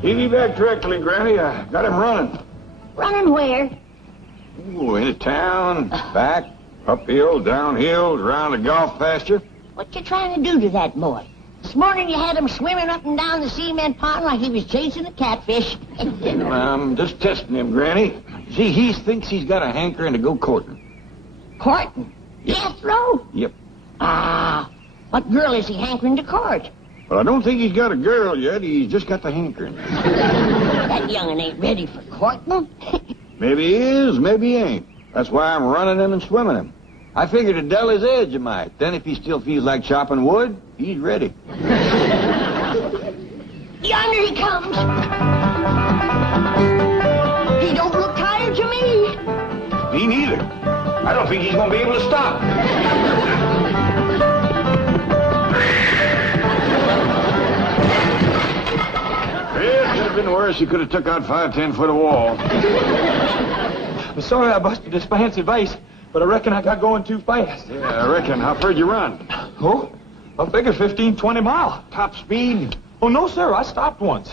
He'll be back directly, Granny. I got him running. Running where? Ooh, into town, back, uphill, downhill, around the golf pasture. What you trying to do to that boy? This morning you had him swimming up and down the cement pond like he was chasing a catfish. I'm just testing him, Granny. See, he thinks he's got a hankering to go courting. Courting? Jethro? Yep. What girl is he hankering to court? Well, I don't think he's got a girl yet. He's just got the hankering. That young'un ain't ready for courting. Maybe he is, maybe he ain't. That's why I'm running him and swimming him. I figured to dull his edge a mite. Then if he still feels like chopping wood, he's ready. Yonder he comes. He don't look tired to me. Me neither. I don't think he's going to be able to stop. It could have been worse. He could have took out 5-10 foot of wall. I'm sorry I busted this fancy vase, but I reckon I got going too fast. Yeah, I reckon. How far did you run? Oh, I figure 15, 20 miles. Top speed? Oh, no, sir. I stopped once.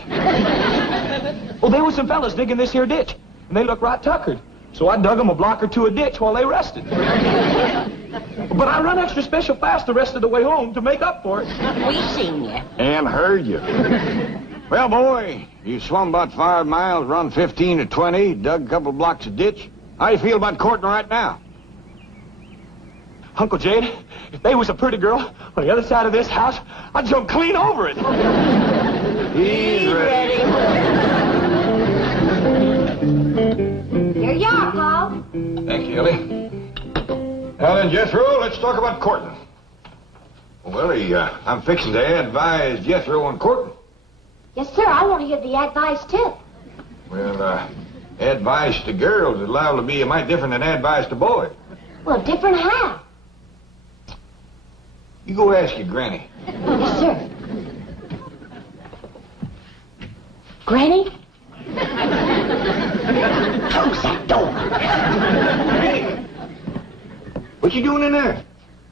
Well, there were some fellas digging this here ditch, and they looked right tuckered. So I dug them a block or two a ditch while they rested. But I run extra special fast the rest of the way home to make up for it. We seen you. And heard you. Well, boy, you swum about 5 miles, run 15 to 20, dug a couple blocks of ditch. How do you feel about courting right now? Uncle Jade, if they was a pretty girl on the other side of this house, I'd jump clean over it. He's ready. Here you are, Paul. Thank you, Ellie. Now then, Jethro, let's talk about courting. Well, I'm fixing to advise Jethro on courting. Yes, sir. I want to hear the advice, too. Well, advice to girls is liable to be a mite different than advice to boys. Well, different how? You go ask your granny. Yes, sir. Granny? Close that door. Hey! What you doing in there?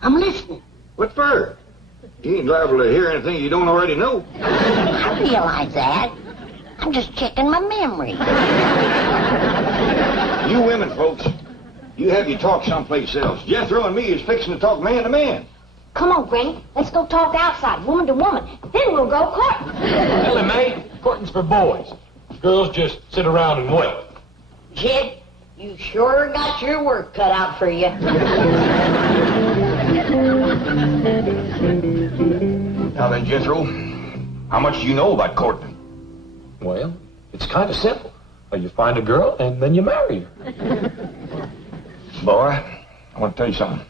I'm listening. What for? You ain't liable to hear anything you don't already know. I realize that. I'm just checking my memory. You women, folks, you have your talk someplace else. Jethro and me is fixing to talk man to man. Come on, Granny. Let's go talk outside, woman to woman. Then we'll go courting. Ellie Mae, courting's for boys. Girls just sit around and wait. Jed, you sure got your work cut out for you. Now then, Jethro, how much do you know about courting? Well, it's kind of simple. You find a girl, and then you marry her. Boy, I want to tell you something.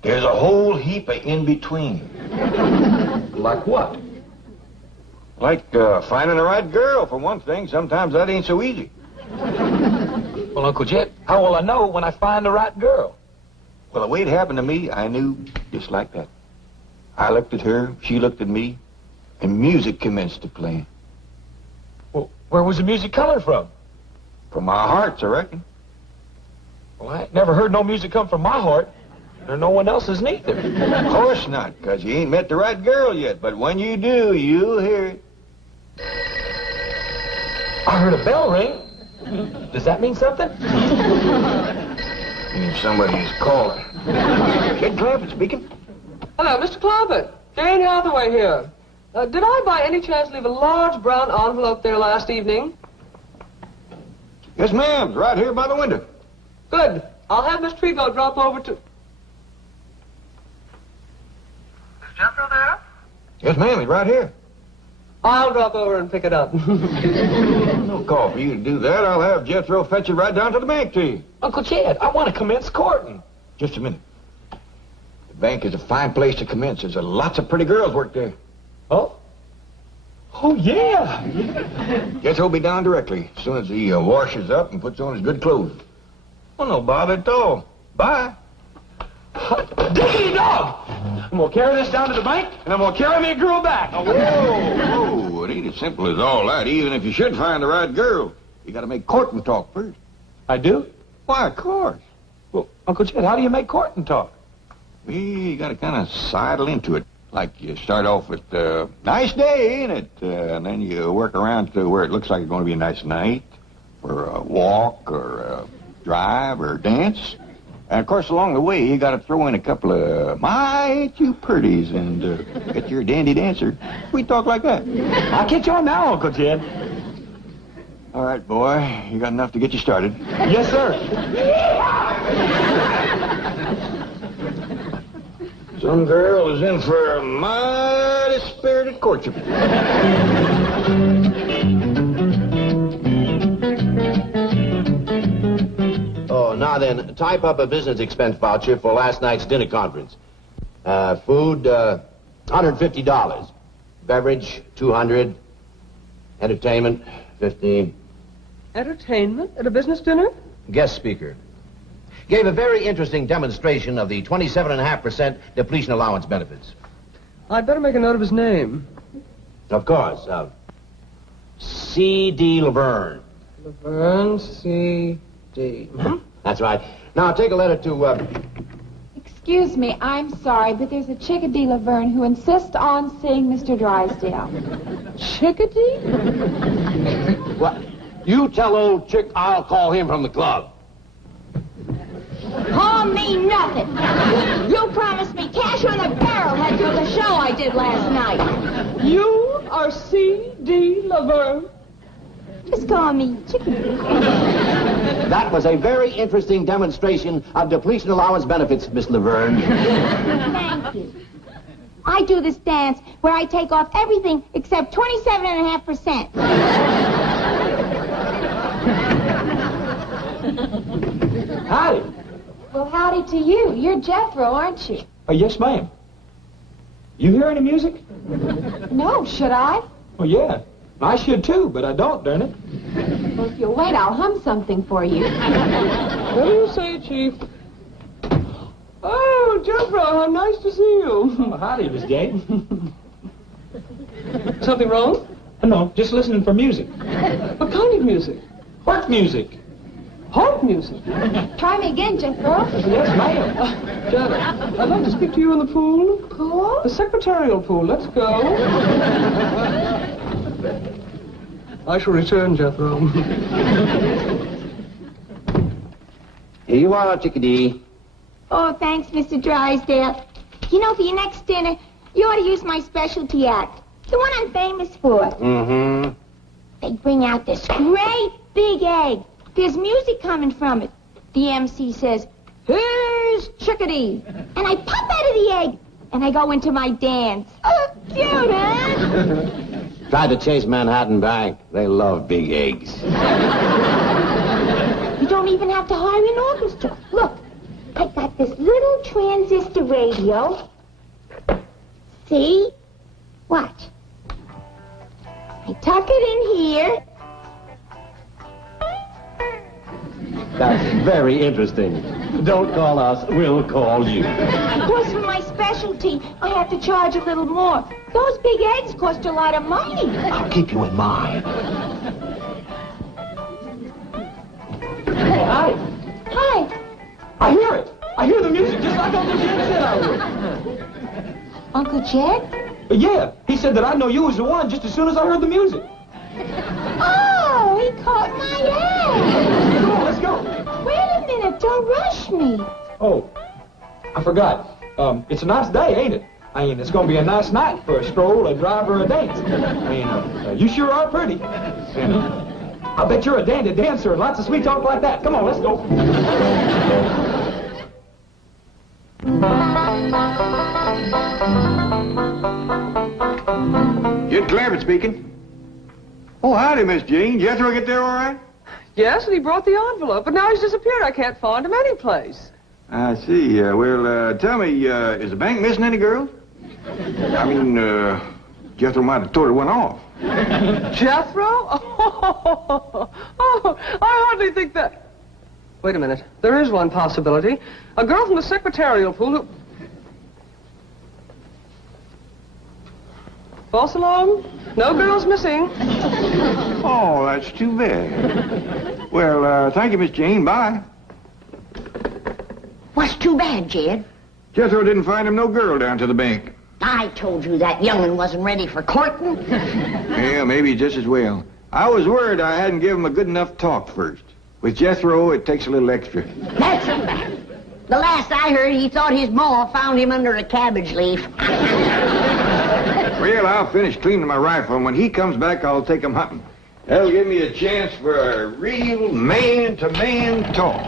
There's a whole heap of in-between. Like what? Like finding the right girl, for one thing. Sometimes that ain't so easy. Well, Uncle Jet, how will I know when I find the right girl? Well, the way it happened to me, I knew just like that. I looked at her, she looked at me, and music commenced to play. Well, where was the music coming from? From our hearts, I reckon. Well, I ain't never heard no music come from my heart, or no one else's neither. Of course not, because you ain't met the right girl yet. But when you do, you'll hear it. I heard a bell ring. Does that mean something? Means somebody's calling. Kid Clampett speaking. Hello, Mr. Clampett. Jane Hathaway here. Did I by any chance leave a large brown envelope there last evening? Yes, ma'am. It's right here by the window. Good. I'll have Miss Trigo drop over to... Is Jethro there? Yes, ma'am. He's right here. I'll drop over and pick it up. No call for you to do that. I'll have Jethro fetch it right down to the bank to you. Uncle Chad, I want to commence courting. Just a minute. The bank is a fine place to commence. There's lots of pretty girls work there. Oh? Oh, yeah. Jethro will be down directly as soon as he washes up and puts on his good clothes. Well, no bother at all. Bye. Diggity dog! I'm going to carry this down to the bank, and I'm going to carry me a girl back. Whoa, whoa. It ain't as simple as all that. Even if you should find the right girl, you got to make courting talk first. I do? Why, of course. Well, Uncle Chet, how do you make courting talk? You got to kind of sidle into it. Like you start off with, nice day, ain't it? And then you work around to where it looks like it's going to be a nice night, or a walk, or a drive, or a dance. And, of course, along the way, you got to throw in a couple of, my, ain't you pretties, and get your dandy dancer. We talk like that. I'll get you on now, Uncle Jed. All right, boy. You got enough to get you started. Yes, sir. Some girl is in for a mighty spirited courtship. Oh, now then, type up a business expense voucher for last night's dinner conference. Food, $150. Beverage, $200. Entertainment, $15. Entertainment at a business dinner? Guest speaker. Gave a very interesting demonstration of the 27.5% depletion allowance benefits. I'd better make a note of his name. Of course, C.D. Laverne. Laverne C.D. That's right. Now, take a letter to, Excuse me, I'm sorry, but there's a Chickadee Laverne who insists on seeing Mr. Drysdale. Chickadee? What? You tell old Chick I'll call him from the club. Call me nothing. You promised me cash on a barrelhead through the show I did last night. You are C.D. Laverne? Just call me Chickadee. That was a very interesting demonstration of depletion allowance benefits, Miss Laverne. Thank you. I do this dance where I take off everything except 27.5%. Howdy. Well, howdy to you. You're Jethro, aren't you? Yes, ma'am. You hear any music? No, should I? Well, yeah. I should, too, but I don't, darn it. Well, if you'll wait, I'll hum something for you. What do you say, Chief? Oh, Jethro, how nice to see you. Oh, howdy, Miss Jane. Something wrong? No, just listening for music. What kind of music? What music? Harp music. Try me again, Jethro. Yes, ma'am. Janet, I'd like to speak to you in the pool. Cool? The secretarial pool. Let's go. I shall return, Jethro. Here you are, Chickadee. Oh, thanks, Mr. Drysdale. You know, for your next dinner, you ought to use my specialty act. The one I'm famous for. Mm-hmm. They bring out this great big egg. There's music coming from it. The MC says, "Here's Chickadee." And I pop out of the egg, and I go into my dance. Oh, cute, huh? Tried to chase Manhattan Bank. They love big eggs. You don't even have to hire an orchestra. Look, I got this little transistor radio. See? Watch. I tuck it in here. That's very interesting. Don't call us, we'll call you. Of course, for my specialty, I have to charge a little more. Those big eggs cost a lot of money. I'll keep you in mind. Hi. Hi. I hear it. I hear the music just like Uncle Jed said I would. Uncle Jed? Yeah, he said that I'd know you was the one just as soon as I heard the music. Oh, he caught my eye. Come on, let's go. Wait a minute, don't rush me. Oh, I forgot. It's a nice day, ain't it? I mean, it's going to be a nice night for a stroll, a drive, or a dance. I mean, you sure are pretty. And I bet you're a dandy dancer and lots of sweet talk like that. Come on, let's go. Jed Clampett speaking. Oh, howdy, Miss Jane. Jethro get there all right? Yes, and he brought the envelope, but now he's disappeared. I can't find him anyplace. I see. Well, tell me, is the bank missing any girls? I mean, Jethro might have told her one off. Jethro? Oh, I hardly think that... Wait a minute. There is one possibility. A girl from the secretarial pool who... False alarm? No girls missing. Oh, that's too bad. Well, thank you, Miss Jane. Bye. What's too bad, Jed? Jethro didn't find him no girl down to the bank. I told you that young'un wasn't ready for courting. Yeah, maybe just as well. I was worried I hadn't given him a good enough talk first. With Jethro, it takes a little extra. That's a fact. The last I heard, he thought his ma found him under a cabbage leaf. Well, I'll finish cleaning my rifle, and when he comes back, I'll take him hunting. That'll give me a chance for a real man-to-man talk.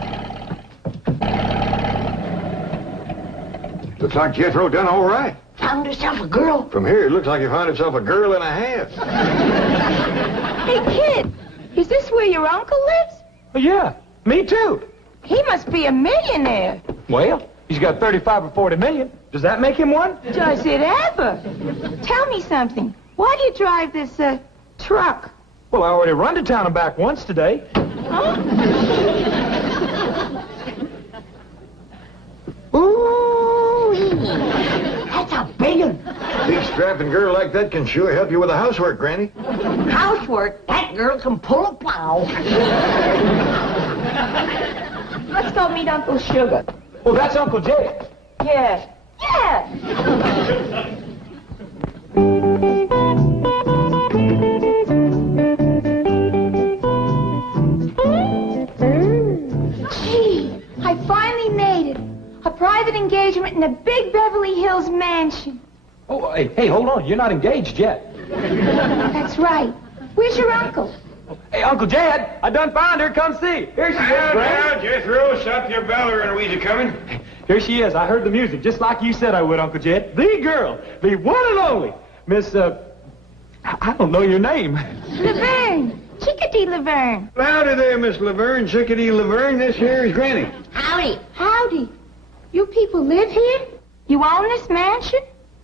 Looks like Jethro done all right. Found herself a girl. From here, it looks like he found himself a girl and a half. Hey, kid, is this where your uncle lives? Oh, yeah, me too. He must be a millionaire. Well, he's got 35 or 40 million. Does that make him one? Does it ever? Tell me something. Why do you drive this, truck? Well, I already run to town and back once today. Huh? Ooh, that's a big one. Big strapping girl like that can sure help you with the housework, Granny. Housework, that girl can pull a plow. Let's go meet Uncle Sugar. Well, that's Uncle Jed. Yeah. Yeah! Gee, I finally made it. A private engagement in a big Beverly Hills mansion. Oh, hey, hold on. You're not engaged yet. That's right. Where's your uncle? Hey, Uncle Jed, I done found her. Come see. Here she is, Granny. Jethro, stop your bell or Louisa coming. Here she is. I heard the music, just like you said I would, Uncle Jed. The girl, the one and only, Miss, I don't know your name. Laverne. Chickadee Laverne. Howdy there, Miss Laverne, Chickadee Laverne. This here is Granny. Howdy. Howdy. You people live here? You own this mansion?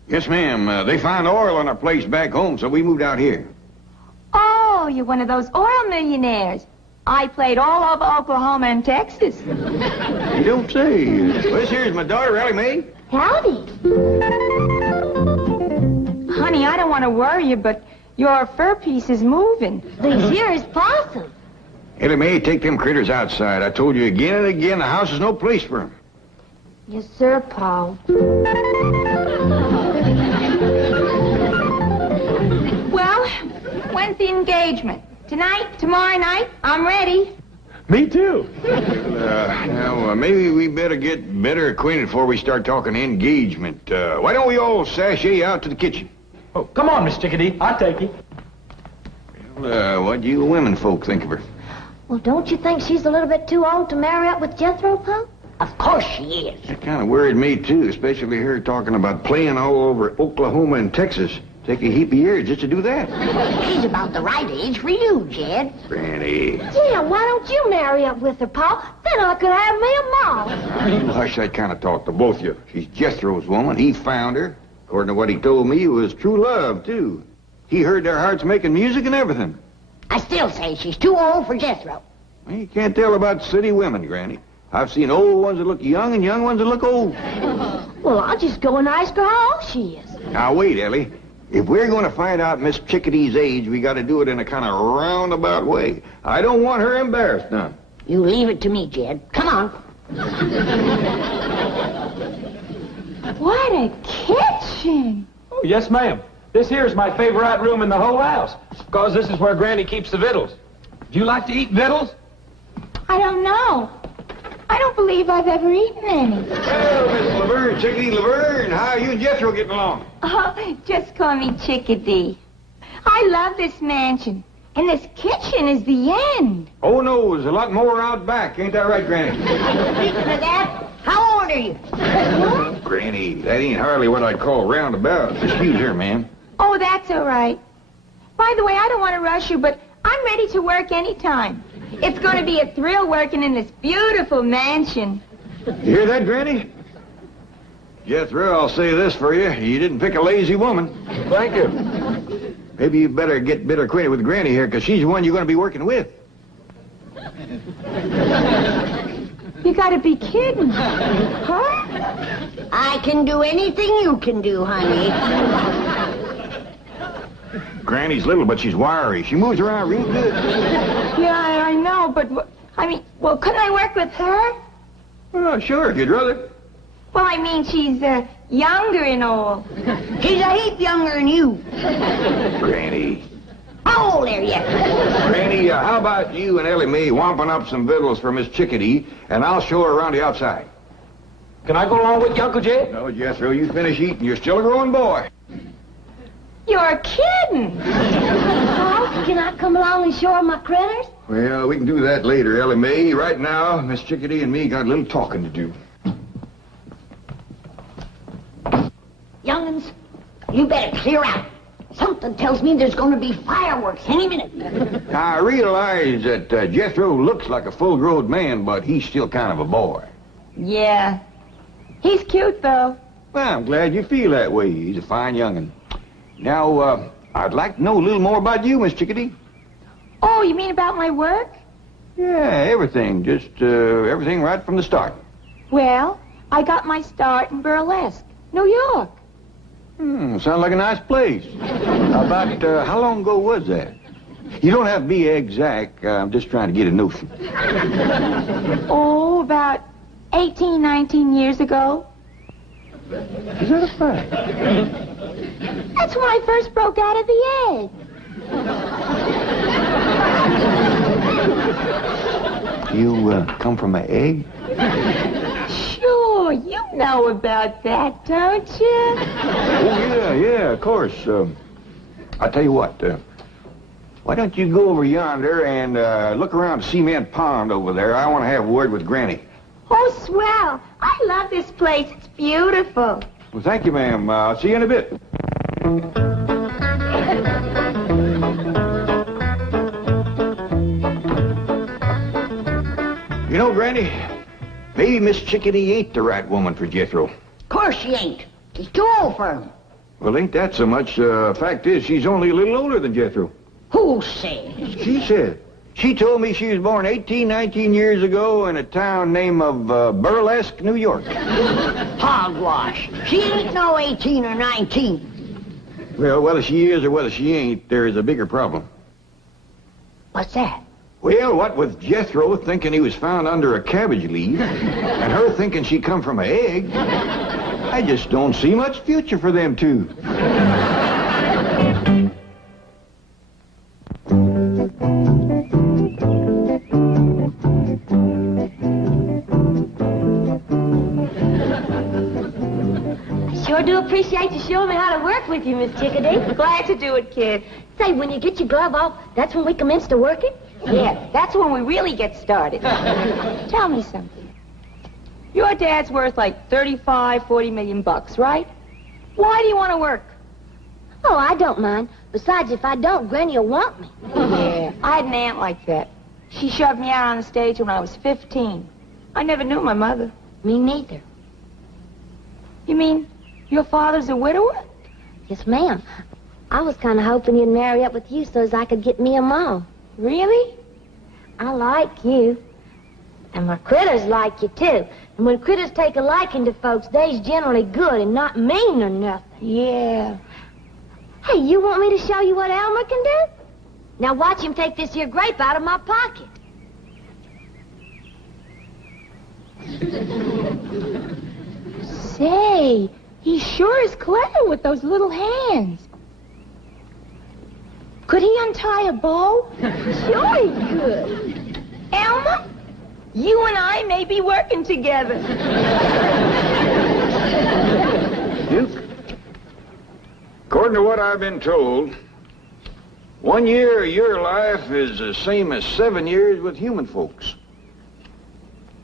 Yes, ma'am. They found oil on our place back home, so we moved out here. Oh, you're one of those oil millionaires. I played all over Oklahoma and Texas. You don't say. Well, this here's my daughter, Ellie Mae. Howdy. Honey, I don't want to worry you, but your fur piece is moving. This here is possum. Ellie Mae, take them critters outside. I told you again and again, the house is no place for them. Yes, sir, Paul. Well, when's the engagement? Tonight? Tomorrow night? I'm ready. Me too. Now, maybe we better get better acquainted before we start talking engagement. Why don't we all sashay out to the kitchen? Oh, come on, Miss Chickadee. I'll take you. What do you women folk think of her? Well, don't you think she's a little bit too old to marry up with Jethro, Pop? Of course she is. That kind of worried me, too, especially her talking about playing all over Oklahoma and Texas. Take a heap of years just to do that. She's about the right age for you, Jed. Granny. Yeah, why don't you marry up with her, Paul? Then I could have me a mom. You hush that kind of talk to both of you. She's Jethro's woman. He found her. According to what he told me, it was true love, too. He heard their hearts making music and everything. I still say she's too old for Jethro. Well, you can't tell about city women, Granny. I've seen old ones that look young and young ones that look old. Well, I'll just go and ask her how old she is. Now, wait, Ellie. If we're going to find out Miss Chickadee's age, we got to do it in a kind of roundabout way. I don't want her embarrassed none. You leave it to me, Jed. Come on. What a kitchen. Oh, yes, ma'am. This here is my favorite room in the whole house, because this is where Granny keeps the victuals. Do you like to eat victuals? I don't know. I don't believe I've ever eaten any. Well, Miss Laverne, Chickadee Laverne, how are you and Jethro getting along? Oh, just call me Chickadee. I love this mansion. And this kitchen is the end. Oh, no, there's a lot more out back. Ain't that right, Granny? Speaking of that, how old are you? Granny, that ain't hardly what I'd call roundabout. Excuse her, ma'am. Oh, that's all right. By the way, I don't want to rush you, but I'm ready to work anytime. It's going to be a thrill working in this beautiful mansion. You hear that, Granny? Jethro, I'll say this for you. You didn't pick a lazy woman. Thank you. Maybe you better get better acquainted with Granny here, because she's the one you're going to be working with. You got to be kidding. Huh? I can do anything you can do, honey. Granny's little, but she's wiry. She moves around real good. Yeah, I know, but, couldn't I work with her? Oh, sure, if you'd rather. Well, I mean, she's younger and all. She's a heap younger than you. Granny. How old are you? Granny, how about you and Ellie Mae wamping up some victuals for Miss Chickadee, and I'll show her around the outside. Can I go along with you, Uncle Jed? No, Jethro, you finish eating. You're still a growing boy. You're kidding. Oh, can I come along and show her my critters? Well, we can do that later, Ellie Mae. Right now, Miss Chickadee and me got a little talking to do. Young'uns, you better clear out. Something tells me there's going to be fireworks any minute. I realize that Jethro looks like a full-grown man, but he's still kind of a boy. Yeah. He's cute, though. Well, I'm glad you feel that way. He's a fine young'un. Now, I'd like to know a little more about you, Miss Chickadee. Oh, you mean about my work? Yeah, everything. Just everything right from the start. Well, I got my start in burlesque, New York. Sounds like a nice place. About how long ago was that? You don't have to be exact. I'm just trying to get a notion. Oh, about 18, 19 years ago. Is that a fact? That's when I first broke out of the egg. You come from an egg? Sure, you know about that, don't you? Oh, yeah, of course. I'll tell you what. Why don't you go over yonder and look around Cement Pond over there? I want to have a word with Granny. Oh, swell. I love this place. It's beautiful. Well, thank you, ma'am. I'll see you in a bit. You know, Granny, maybe Miss Chickadee ain't the right woman for Jethro. Of course she ain't. He's too old for him. Well, ain't that so much. Fact is, she's only a little older than Jethro. Who says? She said. She told me she was born 18, 19 years ago in a town named of Burlesque, New York. Hogwash. She ain't no 18 or 19. Well, whether she is or whether she ain't, there is a bigger problem. What's that? Well, what with Jethro thinking he was found under a cabbage leaf, and her thinking she come from an egg, I just don't see much future for them two. Sure do appreciate you showing me how to work with you, Miss Chickadee. Glad to do it, kid. Say, when you get your glove off, that's when we commence to work it? Yeah, that's when we really get started. Tell me something. Your dad's worth like 35, 40 million bucks, right? Why do you want to work? Oh, I don't mind. Besides, if I don't, Granny will want me. Yeah, I had an aunt like that. She shoved me out on the stage when I was 15. I never knew my mother. Me neither. You mean your father's a widower? Yes, ma'am. I was kind of hoping you'd marry up with you so as I could get me a mom. Really? I like you. And my critters like you, too. And when critters take a liking to folks, they's generally good and not mean or nothing. Yeah. Hey, you want me to show you what Elmer can do? Now watch him take this here grape out of my pocket. Say, he sure is clever with those little hands. Could he untie a bow? Sure he could. Elmer, you and I may be working together. Duke, according to what I've been told, 1 year of your life is the same as 7 years with human folks.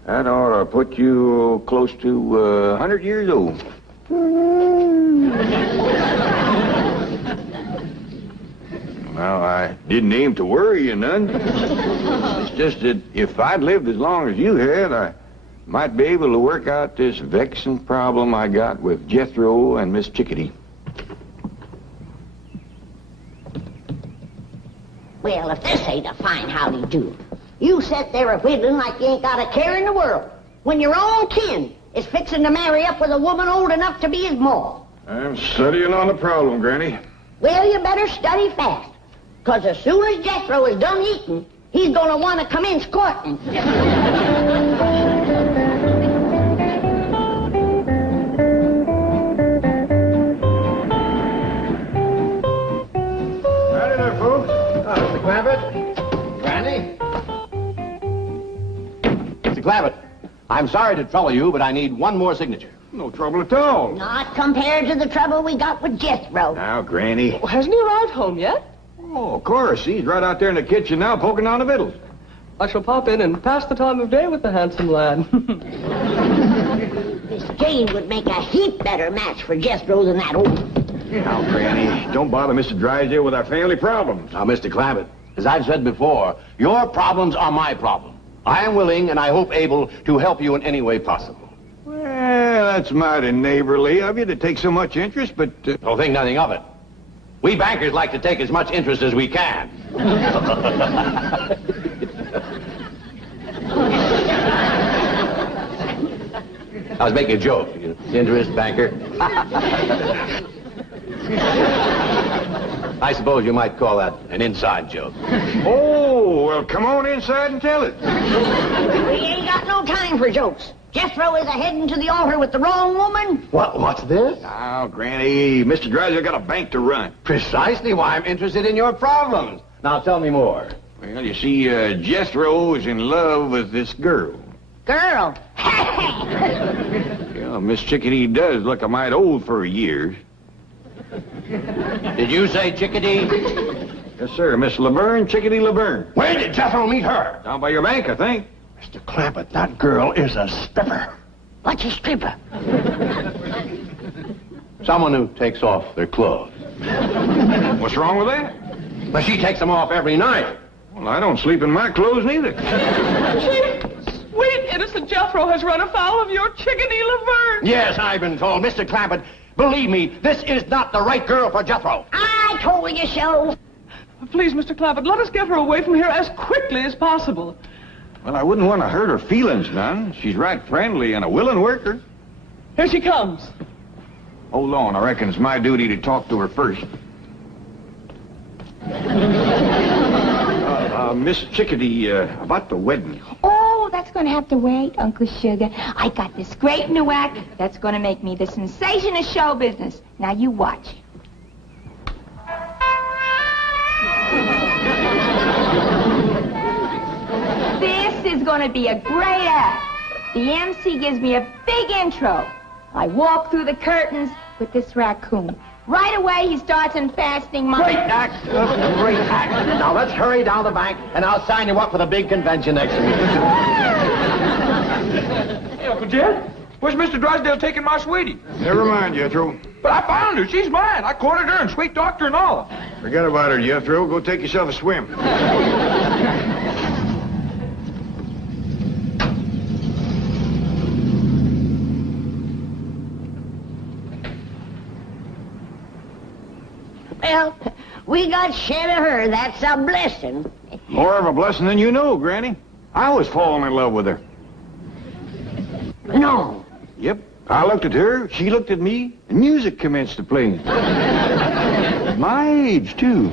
That ought to put you close to 100 years old. Well, I didn't aim to worry you none. It's just that if I'd lived as long as you had, I might be able to work out this vexing problem I got with Jethro and Miss Chickadee. Well, if this ain't a fine howdy-do. You sit there a-whittling like you ain't got a care in the world, when your own kin is fixing to marry up with a woman old enough to be his ma. I'm studying on the problem, Granny. Well, you better study fast, 'cause as soon as Jethro is done eating, he's gonna want to come in squirting. Howdy there, folks. Mr. Clampett. Granny. Mr. Clampett, I'm sorry to trouble you, but I need one more signature. No trouble at all. Not compared to the trouble we got with Jethro. Now, Granny. Well, hasn't he arrived home yet? Oh, of course. He's right out there in the kitchen now poking down the victuals. I shall pop in and pass the time of day with the handsome lad. Miss Jane would make a heap better match for Jethro than that old... Now, Granny, don't bother Mr. Drysdale with our family problems. Now, Mr. Clampett, as I've said before, your problems are my problem. I am willing and I hope able to help you in any way possible. Well, that's mighty neighborly of you to take so much interest, but... Don't think nothing of it. We bankers like to take as much interest as we can. I was making a joke. Interest, banker. I suppose you might call that an inside joke. Oh, well, come on inside and tell it. We ain't got no time for jokes. Jethro is a-heading to the altar with the wrong woman. What's this? Now, Granny, Mr. Drysdale got a bank to run. Precisely why I'm interested in your problems. Now tell me more. Well, you see, Jethro is in love with this girl. Girl. Yeah, Miss Chickadee does look a mite old for her years. Did you say Chickadee? Yes, sir, Miss Laverne, Chickadee Laverne. Where did Jethro meet her? Down by your bank, I think. Mr. Clampett, that girl is a stripper. What's a stripper? Someone who takes off their clothes. What's wrong with that? But she takes them off every night. Well, I don't sleep in my clothes neither. Sweet, innocent Jethro has run afoul of your Chickadee Laverne. Yes, I've been told. Mr. Clampett, believe me, this is not the right girl for Jethro. I told you so. Please, Mr. Clampett, let us get her away from here as quickly as possible. Well, I wouldn't want to hurt her feelings none. She's right friendly and a willing worker. Here she comes. Hold on, I reckon it's my duty to talk to her first. Miss Chickadee, about the wedding. Oh, that's going to have to wait, Uncle Sugar. I got this great new act that's going to make me the sensation of show business. Now, you watch. This is going to be a great act. The MC gives me a big intro. I walk through the curtains with this raccoon. Right away, he starts unfastening my... Great act. Great act. Now, let's hurry down the bank, and I'll sign you up for the big convention next week. Hey, Uncle Jed, where's Mr. Drysdale taking my sweetie? Never mind, Jethro. But I found her. She's mine. I courted her and sweet talked her and all. Forget about her, Jethro. Go take yourself a swim. Well, we got shed of her. That's a blessing. More of a blessing than you know, Granny. I was falling in love with her. No. Yep. I looked at her, she looked at me, and music commenced to play. My age, too.